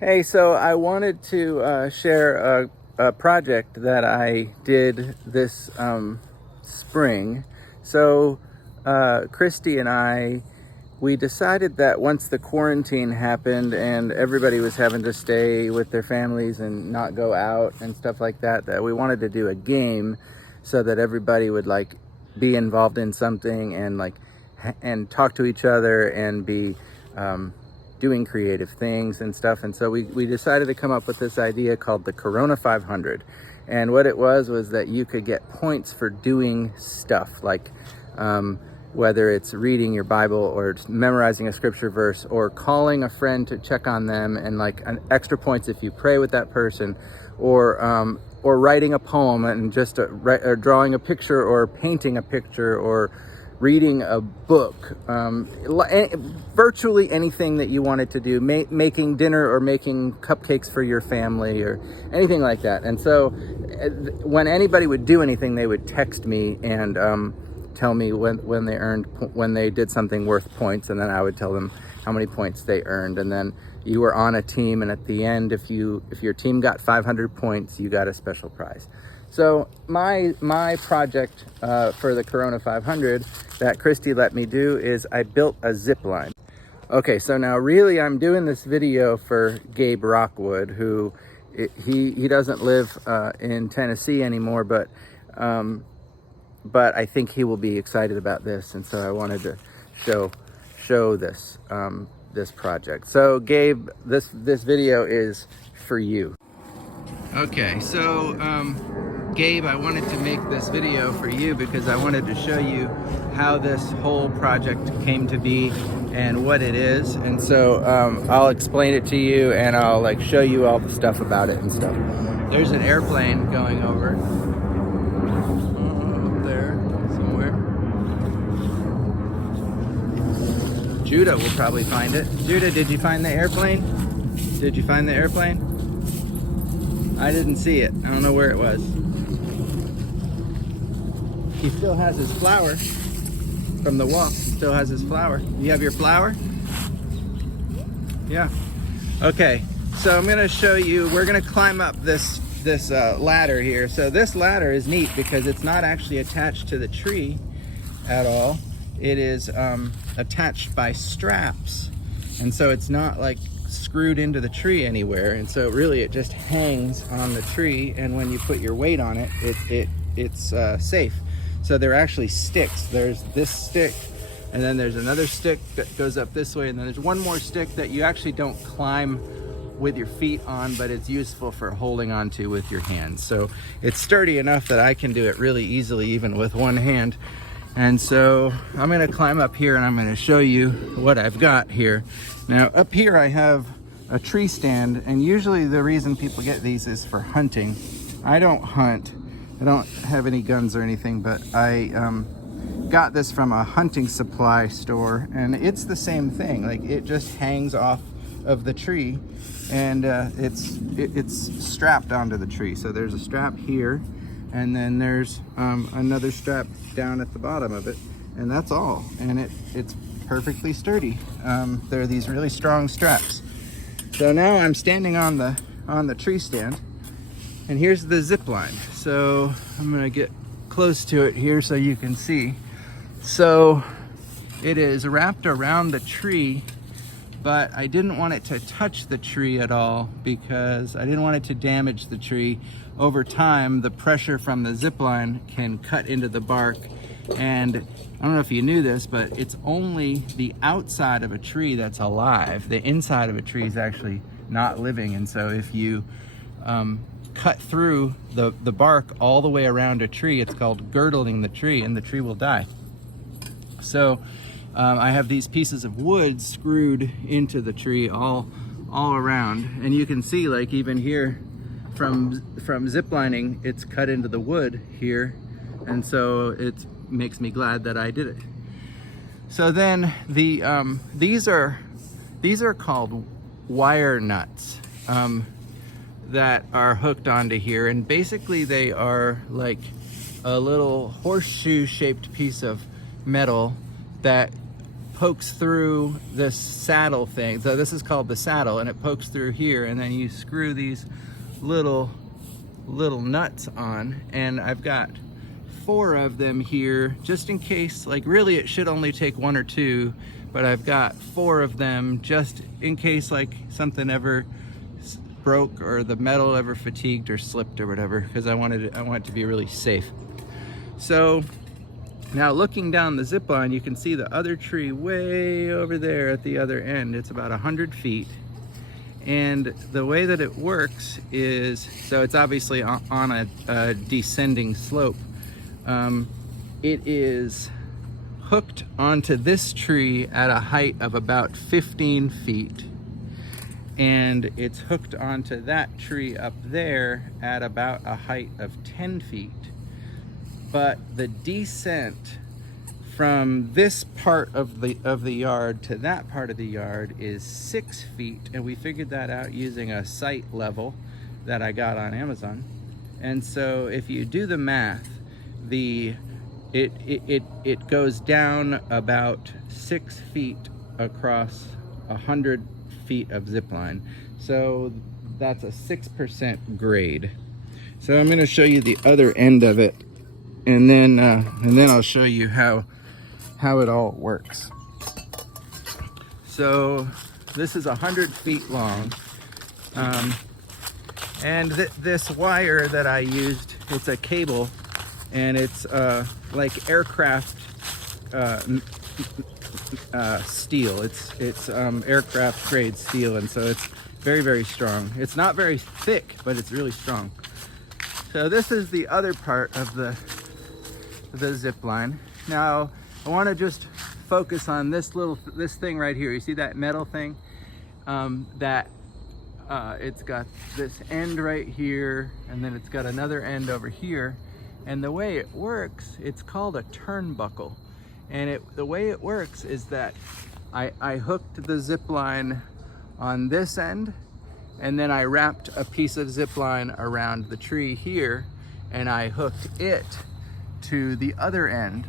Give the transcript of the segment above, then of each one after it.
Hey, so I wanted to share a project that I did this spring. So Christy and we decided that once the quarantine happened and everybody was having to stay with their families and not go out and stuff like that, that we wanted to do a game so that everybody would like be involved in something and and talk to each other and be doing creative things and stuff. And so we decided to come up with this idea called the Corona 500. And what it was that you could get points for doing stuff like whether it's reading your Bible or memorizing a scripture verse or calling a friend to check on them, and like an extra points if you pray with that person, or writing a poem and or drawing a picture or painting a picture or reading a book, virtually anything that you wanted to do, making dinner or making cupcakes for your family or anything like that. And so when anybody would do anything, they would text me and tell me when they did something worth points, and then I would tell them how many points they earned. And then you were on a team, and at the end, if your team got 500 points, you got a special prize. So my project for the Corona 500 that Christy let me do is I built a zip line. Okay, so now really I'm doing this video for Gabe Rockwood, who he doesn't live in Tennessee anymore, but I think he will be excited about this, and so I wanted to show this this project. So Gabe, this video is for you. Okay, so Gabe, I wanted to make this video for you because I wanted to show you how this whole project came to be and what it is. And so I'll explain it to you, and I'll like show you all the stuff about it and stuff. There's an airplane going over up there somewhere. Judah will probably find it. Judah, did you find the airplane? Did you find the airplane? I didn't see it. I don't know where it was. He still has his flower from the walk. He still has his flower. You have your flower? Yeah. Okay. So I'm gonna show you. We're gonna climb up this ladder here. So this ladder is neat because it's not actually attached to the tree at all. It is attached by straps, and so it's not like screwed into the tree anywhere, and so really it just hangs on the tree, and when you put your weight on it, it's safe. So they're actually sticks. There's this stick, and then there's another stick that goes up this way, and then there's one more stick that you actually don't climb with your feet on, but it's useful for holding onto with your hands. So it's sturdy enough that I can do it really easily even with one hand. And so I'm gonna climb up here and I'm gonna show you what I've got here. Now up here I have a tree stand, and usually the reason people get these is for hunting. I don't hunt. I don't have any guns or anything, but I got this from a hunting supply store, and it's the same thing. Like, it just hangs off of the tree, and it's strapped onto the tree. So there's a strap here, and then there's another strap down at the bottom of it, and that's all. And it's perfectly sturdy. There are these really strong straps. So now I'm standing on the tree stand, and here's the zip line. So I'm gonna get close to it here so you can see. So it is wrapped around the tree, but I didn't want it to touch the tree at all because I didn't want it to damage the tree. Over time, the pressure from the zip line can cut into the bark, and I don't know if you knew this, but it's only the outside of a tree that's alive. The inside of a tree is actually not living, and so if you cut through the bark all the way around a tree, it's called girdling the tree, and the tree will die. So I have these pieces of wood screwed into the tree all around, and you can see, like, even here from ziplining, it's cut into the wood here, and so it makes me glad that I did it. So then these are called wire nuts that are hooked onto here, and basically they are like a little horseshoe shaped piece of metal that pokes through this saddle thing. So this is called the saddle, and it pokes through here, and then you screw these little nuts on, and I've got 4 of them here just in case. Like, really it should only take 1 or 2, but I've got 4 of them just in case like something ever broke or the metal ever fatigued or slipped or whatever, because I want it to be really safe. So now looking down the zip line, you can see the other tree way over there at the other end. It's about 100 feet. And the way that it works is, so it's obviously on a descending slope. It is hooked onto this tree at a height of about 15 feet. And it's hooked onto that tree up there at about a height of 10 feet. But the descent from this part of the yard to that part of the yard is 6 feet, and we figured that out using a site level that I got on Amazon. And so if you do the math, it goes down about 6 feet across 100 feet of zip line. So that's a 6% grade. So I'm going to show you the other end of it, and then I'll show you how it all works. So this is 100 feet long, and this wire that I used, it's a cable, and it's like aircraft steel. It's aircraft grade steel, and so it's very, very strong. It's not very thick, but it's really strong. So this is the other part of the zip line. Now I want to just focus on this thing right here. You see that metal thing? It's got this end right here, and then it's got another end over here. And the way it works, it's called a turnbuckle. And the way it works is that I hooked the zip line on this end, and then I wrapped a piece of zip line around the tree here, and I hooked it to the other end.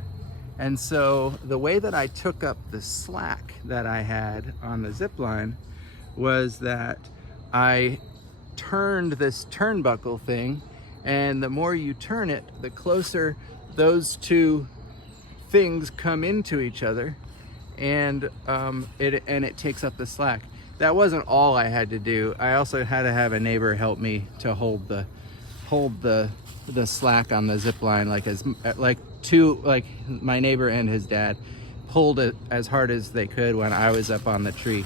And so the way that I took up the slack that I had on the zip line was that I turned this turnbuckle thing, and the more you turn it, the closer those two things come into each other, and it takes up the slack. That wasn't all I had to do. I also had to have a neighbor help me to hold the slack on the zip line, like my neighbor and his dad pulled it as hard as they could when I was up on the tree.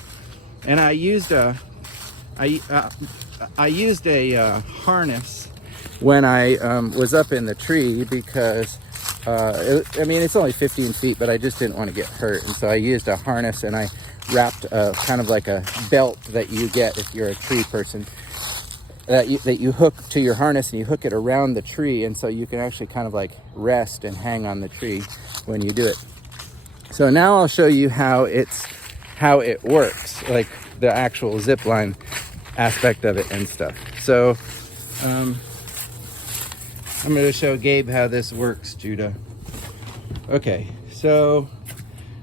And I used a harness when I was up in the tree, because it's only 15 feet, but I just didn't want to get hurt. And so I used a harness, and I wrapped kind of like a belt that you get if you're a tree person, that you hook to your harness, and you hook it around the tree, and so you can actually kind of like rest and hang on the tree when you do it. So now I'll show you how it works, like the actual zip line aspect of it and stuff. So I'm going to show Gabe how this works, Judah. Okay, so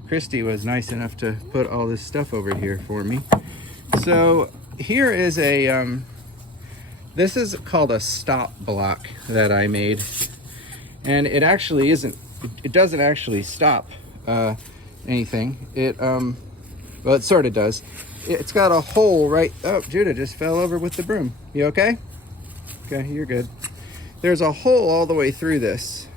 Christy was nice enough to put all this stuff over here for me. So here is this is called a stop block that I made, and it actually doesn't actually stop anything. Well, it sort of does. It's got a hole right, oh, Judah just fell over with the broom. You okay? Okay, you're good. There's a hole all the way through this,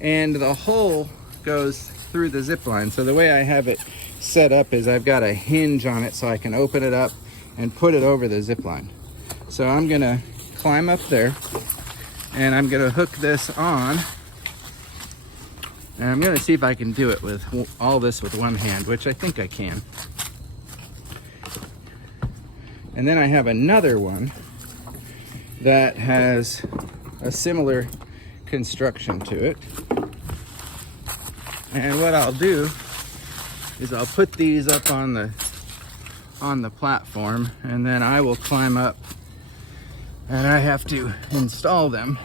and the hole goes through the zip line. So the way I have it set up is I've got a hinge on it so I can open it up and put it over the zip line. So I'm gonna climb up there, and I'm gonna hook this on, and I'm gonna see if I can do it with all this with one hand, which I think I can. And then I have another one that has a similar construction to it. And what I'll do is I'll put these up on the platform, and then I will climb up, and I have to install them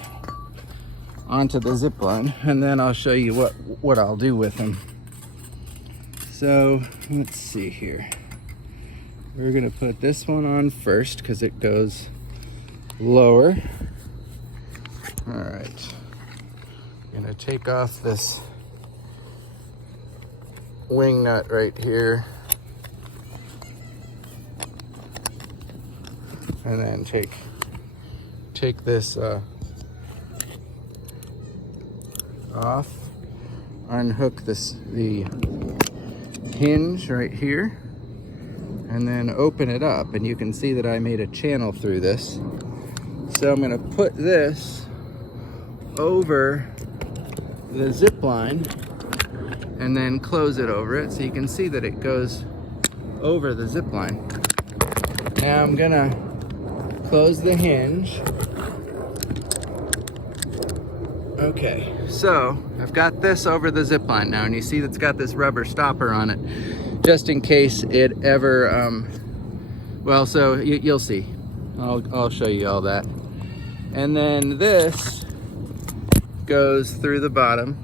onto the zip line, and then I'll show you what I'll do with them. So let's see here. We're gonna put this one on first because it goes lower. All right, I'm gonna take off this wing nut right here, and then take this off, unhook the hinge right here, and then open it up, and you can see that I made a channel through this. So I'm going to put this over the zip line and then close it over it, so you can see that it goes over the zip line. Now I'm going to close the hinge. Okay, so I've got this over the zip line now, and you see that's got this rubber stopper on it, just in case it ever, well, so you'll see. I'll show you all that. And then this goes through the bottom,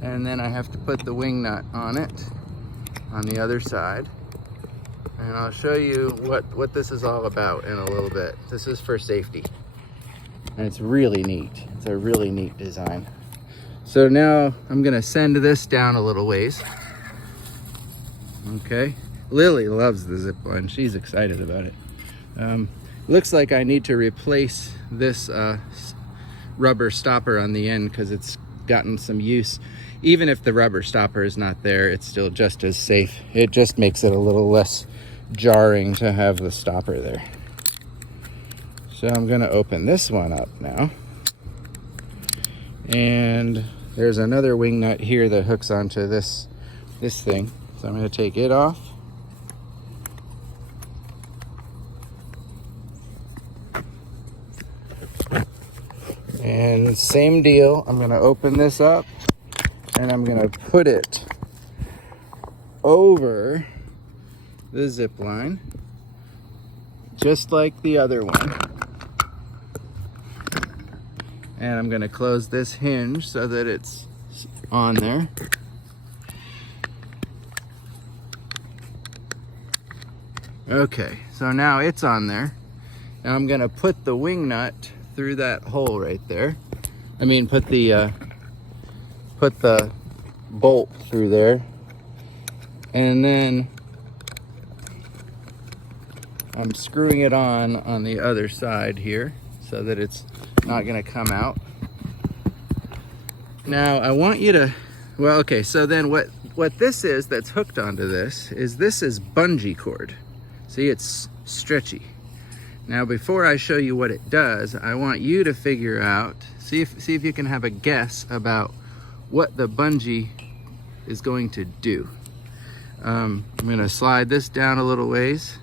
and then I have to put the wing nut on it on the other side. And I'll show you what this is all about in a little bit. This is for safety, and it's really neat. It's a really neat design. So now I'm gonna send this down a little ways. Okay, Lily loves the zip line. She's excited about it. Looks like I need to replace this rubber stopper on the end because it's gotten some use. Even if the rubber stopper is not there, it's still just as safe. It just makes it a little less jarring to have the stopper there. So I'm gonna open this one up now. And there's another wing nut here that hooks onto this thing. So I'm gonna take it off. And same deal, I'm gonna open this up and I'm gonna put it over the zip line, just like the other one. And I'm gonna close this hinge so that it's on there. Okay, so now it's on there. Now I'm gonna put the wing nut through that hole right there. I mean, put the bolt through there. And then I'm screwing it on the other side here so that it's not gonna come out. Now I want you to, well, okay, so then what this is that's hooked onto this is bungee cord. See, it's stretchy. Now before I show you what it does, I want you to figure out, see if you can have a guess about what the bungee is going to do. I'm gonna slide this down a little ways,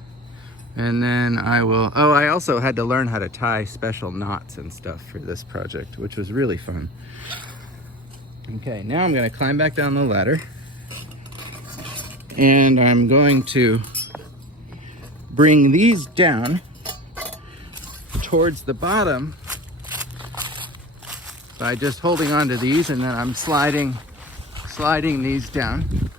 and then I will, oh, I also had to learn how to tie special knots and stuff for this project, which was really fun. Okay, now I'm gonna climb back down the ladder, and I'm going to bring these down towards the bottom by just holding onto these, and then I'm sliding these down.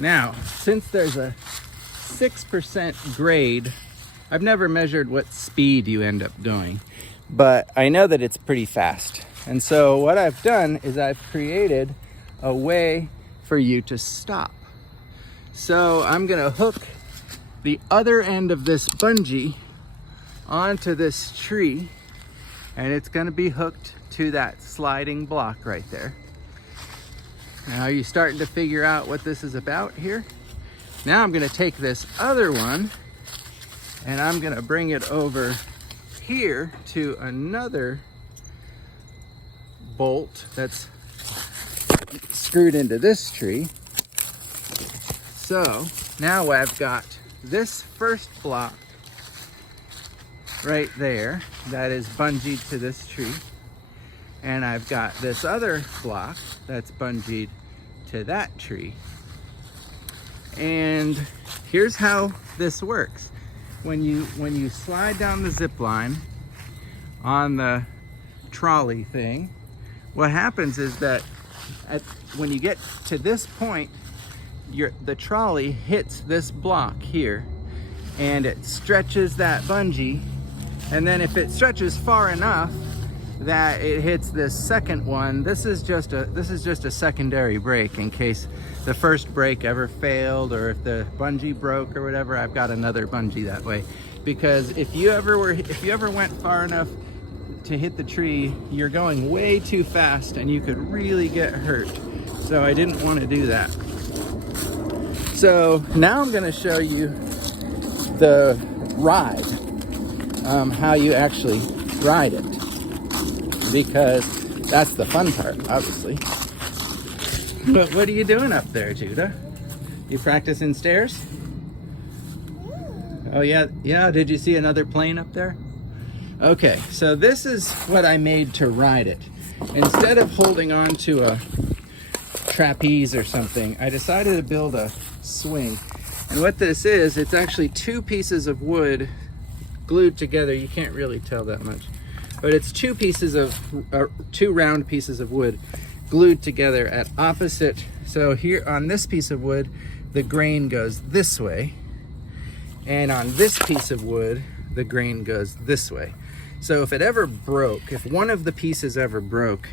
Now, since there's a 6% grade, I've never measured what speed you end up doing, but I know that it's pretty fast. And so what I've done is I've created a way for you to stop. So I'm gonna hook the other end of this bungee onto this tree, and it's gonna be hooked to that sliding block right there. Now, are you starting to figure out what this is about here? Now I'm gonna take this other one and I'm gonna bring it over here to another bolt that's screwed into this tree. So now I've got this first block right there that is bungeed to this tree, and I've got this other block that's bungeed to that tree. And here's how this works. When you slide down the zip line, on the trolley thing, what happens is that when you get to this point, the trolley hits this block here and it stretches that bungee, and then if it stretches far enough that it hits this second one, this is just a secondary brake in case the first brake ever failed, or if the bungee broke or whatever. I've got another bungee that way, because if you ever went far enough to hit the tree, you're going way too fast and you could really get hurt. So I didn't want to do that. So now I'm going to show you the ride, how you actually ride it, because that's the fun part, obviously. But what are you doing up there, Judah? You practicing stairs? Oh yeah, did you see another plane up there? Okay, so this is what I made to ride it. Instead of holding on to a trapeze or something, I decided to build a swing. And what this is, it's actually two pieces of wood glued together. You can't really tell that much, but it's two round pieces of wood glued together at opposite. So here on this piece of wood, the grain goes this way, and on this piece of wood, the grain goes this way. So if it ever broke, if one of the pieces ever broke,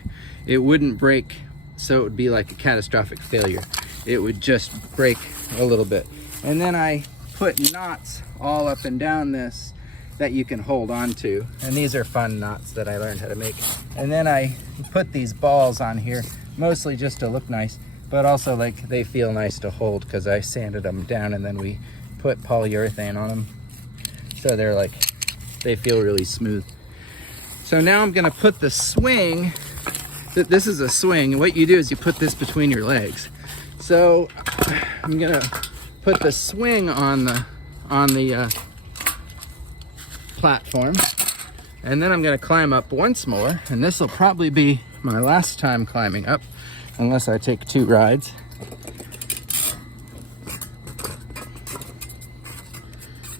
it wouldn't break, so it would be like a catastrophic failure. It would just break a little bit. And then I put knots all up and down this that you can hold on to. And these are fun knots that I learned how to make. And then I put these balls on here, mostly just to look nice, but also like they feel nice to hold because I sanded them down and then we put polyurethane on them. So they feel really smooth. So now I'm gonna put the swing, this is a swing, and what you do is you put this between your legs. So I'm gonna put the swing on the platform, and then I'm gonna climb up once more, and this will probably be my last time climbing up, unless I take 2 rides.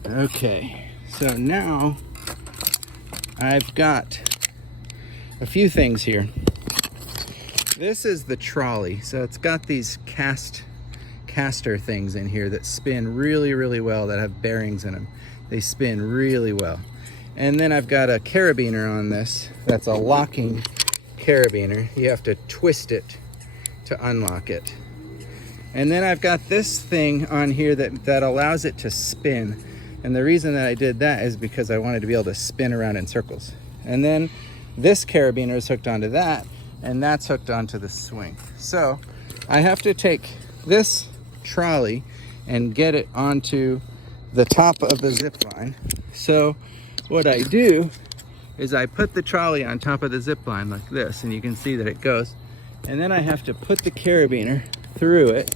Okay, so now I've got a few things here. This is the trolley. So it's got these caster things in here that spin really, really well, that have bearings in them. They spin really well. And then I've got a carabiner on this. That's a locking carabiner. You have to twist it to unlock it. And then I've got this thing on here that allows it to spin. And the reason that I did that is because I wanted to be able to spin around in circles. And then this carabiner is hooked onto that, and that's hooked onto the swing. So I have to take this trolley and get it onto the top of the zip line. So what I do is I put the trolley on top of the zip line like this, and you can see that it goes. And then I have to put the carabiner through it,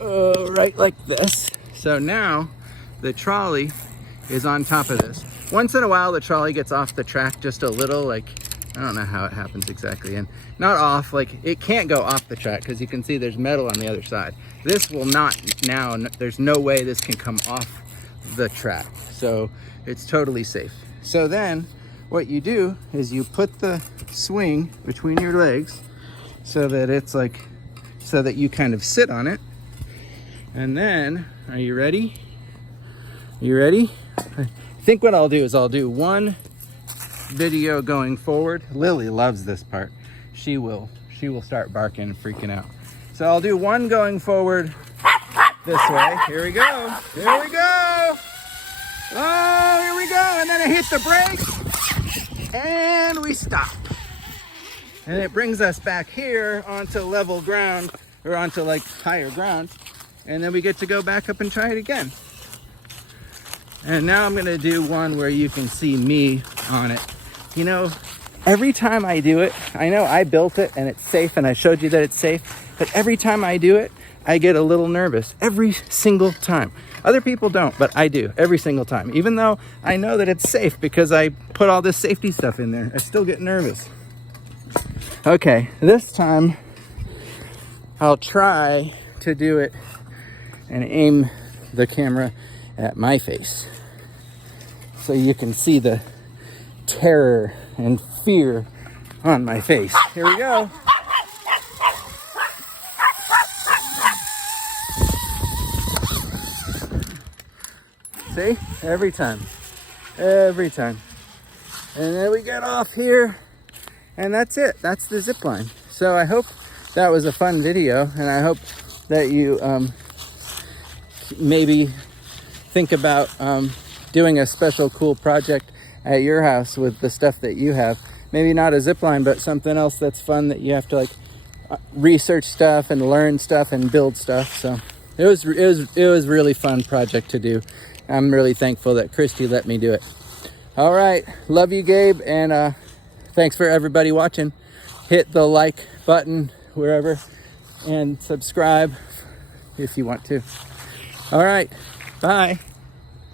right like this. So now the trolley is on top of this. Once in a while, the trolley gets off the track just a little, like, I don't know how it happens exactly. And not off, like it can't go off the track because you can see there's metal on the other side. This will not now, there's no way this can come off the track. So it's totally safe. So then what you do is you put the swing between your legs so that it's like, so that you kind of sit on it. And then, are you ready? You ready? I think what I'll do is I'll do one video going forward. Lily loves this part. She will start barking and freaking out. So I'll do one going forward this way. Here we go. Here we go. Oh, here we go. And then I hit the brakes and we stop. And it brings us back here onto level ground, or onto like higher ground. And then we get to go back up and try it again. And now I'm gonna do one where you can see me on it. You know, every time I do it, I know I built it and it's safe and I showed you that it's safe, but every time I do it, I get a little nervous every single time. Other people don't, but I do every single time. Even though I know that it's safe because I put all this safety stuff in there, I still get nervous. Okay, this time I'll try to do it and aim the camera at my face. so you can see the terror and fear on my face. Here we go. See? Every time. Every time. And then we get off here, and that's it. That's the zip line. So I hope that was a fun video, and I hope that you maybe think about doing a special cool project at your house with the stuff that you have. Maybe not a zip line, but something else that's fun that you have to like research stuff and learn stuff and build stuff. So it was really fun project to do. I'm really thankful that Christy let me do it. All right, love you, Gabe, and thanks for everybody watching. Hit the like button wherever and subscribe if you want to. All right, bye.